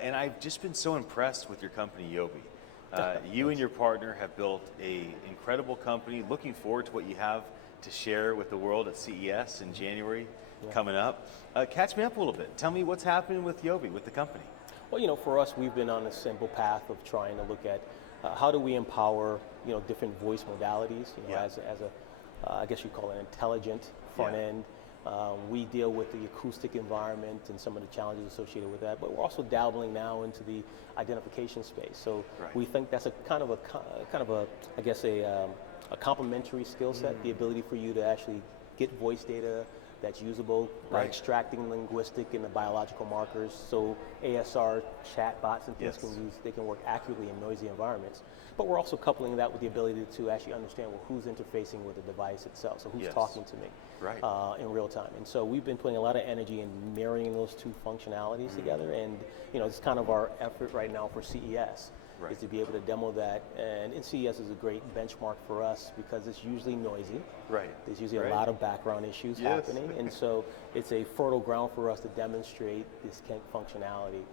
And I've just been so impressed with your company, Yobe. You and your partner have built a incredible company. Looking forward to what you have to share with the world at CES in January coming up. Catch me up a little bit. Tell me what's happening with Yobe, with the company. Well, for us, we've been on a simple path of trying to look at how do we empower, different voice modalities, as a, I guess you call it intelligent front end. We deal with the acoustic environment and some of the challenges associated with that, but we're also dabbling now into the identification space. So we think that's a kind of a I guess a complementary skill set, the ability for you to actually get voice data that's usable by extracting linguistic and the biological markers. So ASR chatbots and things they can work accurately in noisy environments. But we're also coupling that with the ability to actually understand who's interfacing with the device itself. So who's talking to me in real time. And so we've been putting a lot of energy in marrying those two functionalities together. And it's kind of our effort right now for CES. Is to be able to demo that, and CES is a great benchmark for us because it's usually noisy. There's usually a lot of background issues happening, and so it's a fertile ground for us to demonstrate this functionality.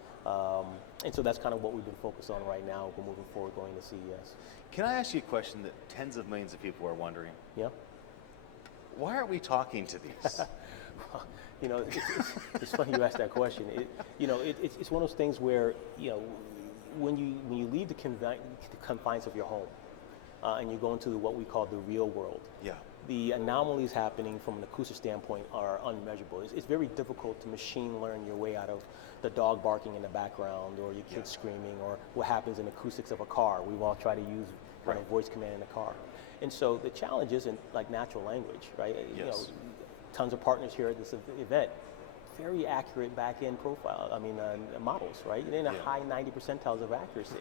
And so that's kind of what we've been focused on right now. We're moving forward going to CES. Can I ask you a question that tens of millions of people are wondering? Yeah. Why aren't we talking to these? It's funny you asked that question. It's one of those things where when you leave the confines of your home and you go into what we call the real world, the anomalies happening from an acoustic standpoint are unmeasurable. It's very difficult to machine learn your way out of the dog barking in the background or your kids screaming or what happens in acoustics of a car. We've all tried to use kind of voice command in the car. And so the challenge isn't like natural language, right? Tons of partners here at this event. Very accurate back-end profile, models, right? They're in the high 90 percentiles of accuracy.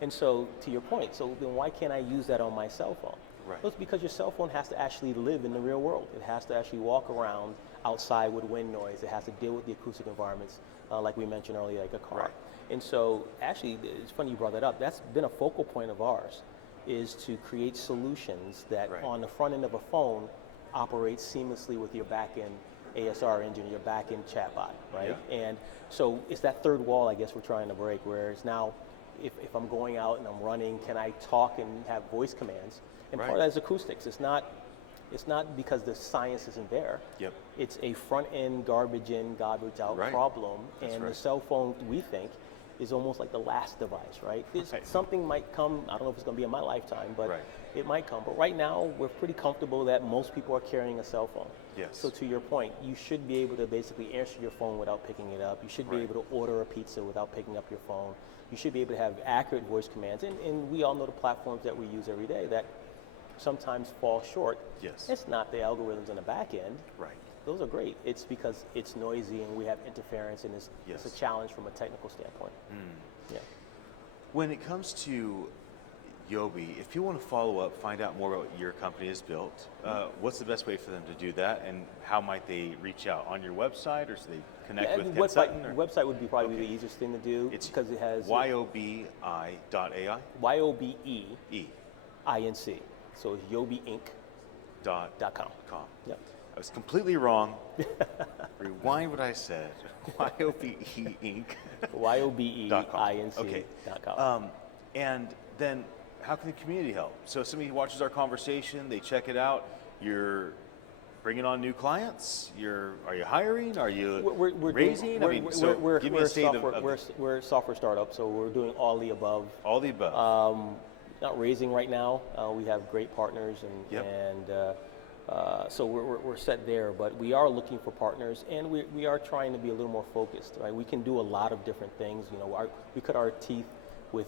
And so, to your point, so then why can't I use that on my cell phone? Well, it's because your cell phone has to actually live in the real world. It has to actually walk around outside with wind noise. It has to deal with the acoustic environments, like we mentioned earlier, like a car. And so, actually, it's funny you brought that up. That's been a focal point of ours, is to create solutions that on the front end of a phone operate seamlessly with your back-end ASR engine, your back-end chatbot, right? And so it's that third wall, I guess, we're trying to break, where it's now, if I'm going out and I'm running, can I talk and have voice commands? And part of that is acoustics. It's not because the science isn't there. It's a front-end garbage in, garbage out problem, and the cell phone, we think, is almost like the last device, right? Something might come, I don't know if it's going to be in my lifetime, but it might come. But right now, we're pretty comfortable that most people are carrying a cell phone. So to your point, you should be able to basically answer your phone without picking it up. You should be able to order a pizza without picking up your phone. You should be able to have accurate voice commands. And we all know the platforms that we use every day that sometimes fall short. It's not the algorithms on the back end. Those are great. It's because it's noisy and we have interference and it's a challenge from a technical standpoint. When it comes to Yobe, if you want to follow up, find out more about what your company has built, what's the best way for them to do that, and how might they reach out? On your website, or should they connect with Ken Sutton? The website would be probably the easiest thing to do. It's because it has yobi.ai. YOBE-INC. So it's yobeinc.com. I was completely wrong. Rewind what I said. YOBE Inc. YOBEINC.com. And then how can the community help? So if somebody watches our conversation, they check it out, you're bringing on new clients? Are you hiring? Are you raising? Give me a state we're a software startup, so we're doing all the above. All the above. Not raising right now. We have great partners, so we're set there. But we are looking for partners, and we are trying to be a little more focused. Right? We can do a lot of different things. We cut our teeth with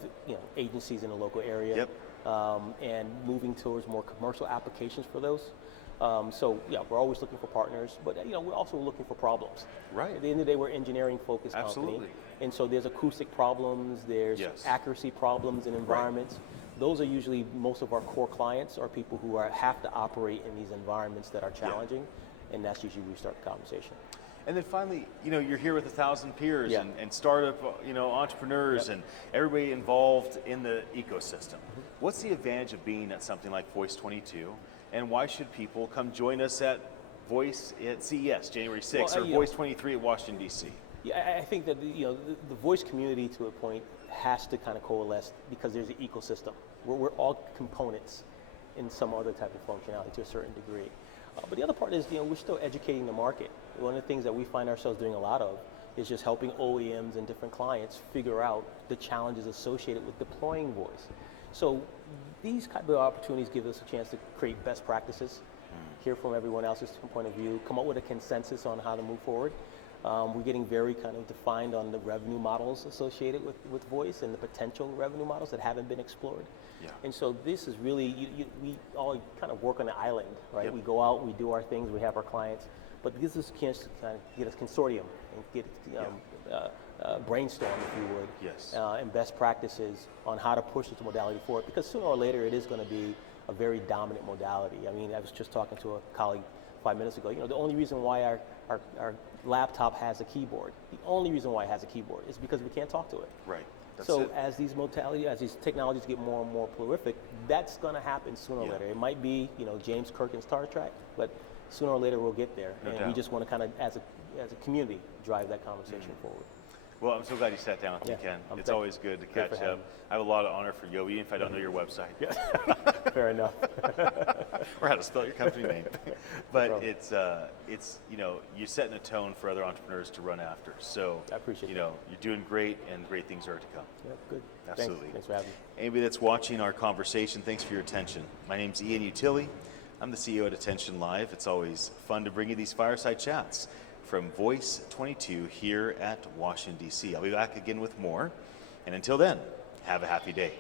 agencies in the local area, and moving towards more commercial applications for those. So we're always looking for partners, but we're also looking for problems. At the end of the day, we're engineering focused company, and so there's acoustic problems, there's accuracy problems in environments. Those are usually most of our core clients are people who have to operate in these environments that are challenging, and that's usually where we start the conversation. And then finally, you're here with 1,000 peers and startup, entrepreneurs and everybody involved in the ecosystem. What's the advantage of being at something like Voice 22, and why should people come join us at Voice at CES January 6th or Voice 23 at Washinton D.C.? Yeah, I think that the voice community to a point has to kind of coalesce because there's an ecosystem. We're all components in some other type of functionality to a certain degree. But the other part is, we're still educating the market. One of the things that we find ourselves doing a lot of is just helping OEMs and different clients figure out the challenges associated with deploying voice. So these type of opportunities give us a chance to create best practices, hear from everyone else's point of view, come up with a consensus on how to move forward. We're getting very kind of defined on the revenue models associated with voice and the potential revenue models that haven't been explored. Yeah. And so this is really, we all kind of work on an island, right? Yep. We go out, we do our things, we have our clients, but this is a chance to kind of get us consortium and get brainstorm, if you would, yes. And best practices on how to push this modality forward, because sooner or later it is going to be a very dominant modality. I mean, I was just talking to a colleague 5 minutes ago. The only reason why our laptop has a keyboard, the only reason why it has a keyboard is because we can't talk to it. Right. That's so it. as these technologies get more and more prolific, that's going to happen sooner or later. It might be, James Kirk in Star Trek, but sooner or later we'll get there. No and doubt. we just want to kind of, as a community, drive that conversation forward. Well, I'm so glad you sat down with me, Ken. It's always good to catch up. I have a lot of honor for Yobe, if I don't know your website. Yeah. Fair enough. Or how to spell your company name. But it's you're setting a tone for other entrepreneurs to run after. So I appreciate you're doing great, and great things are to come. Yeah, good. Absolutely. Thanks for having me. Anybody that's watching our conversation, thanks for your attention. My name's Ian Utile. I'm the CEO at attn.live. It's always fun to bring you these fireside chats from Voice 22 here at Washinton D.C. I'll be back again with more. And until then, have a happy day.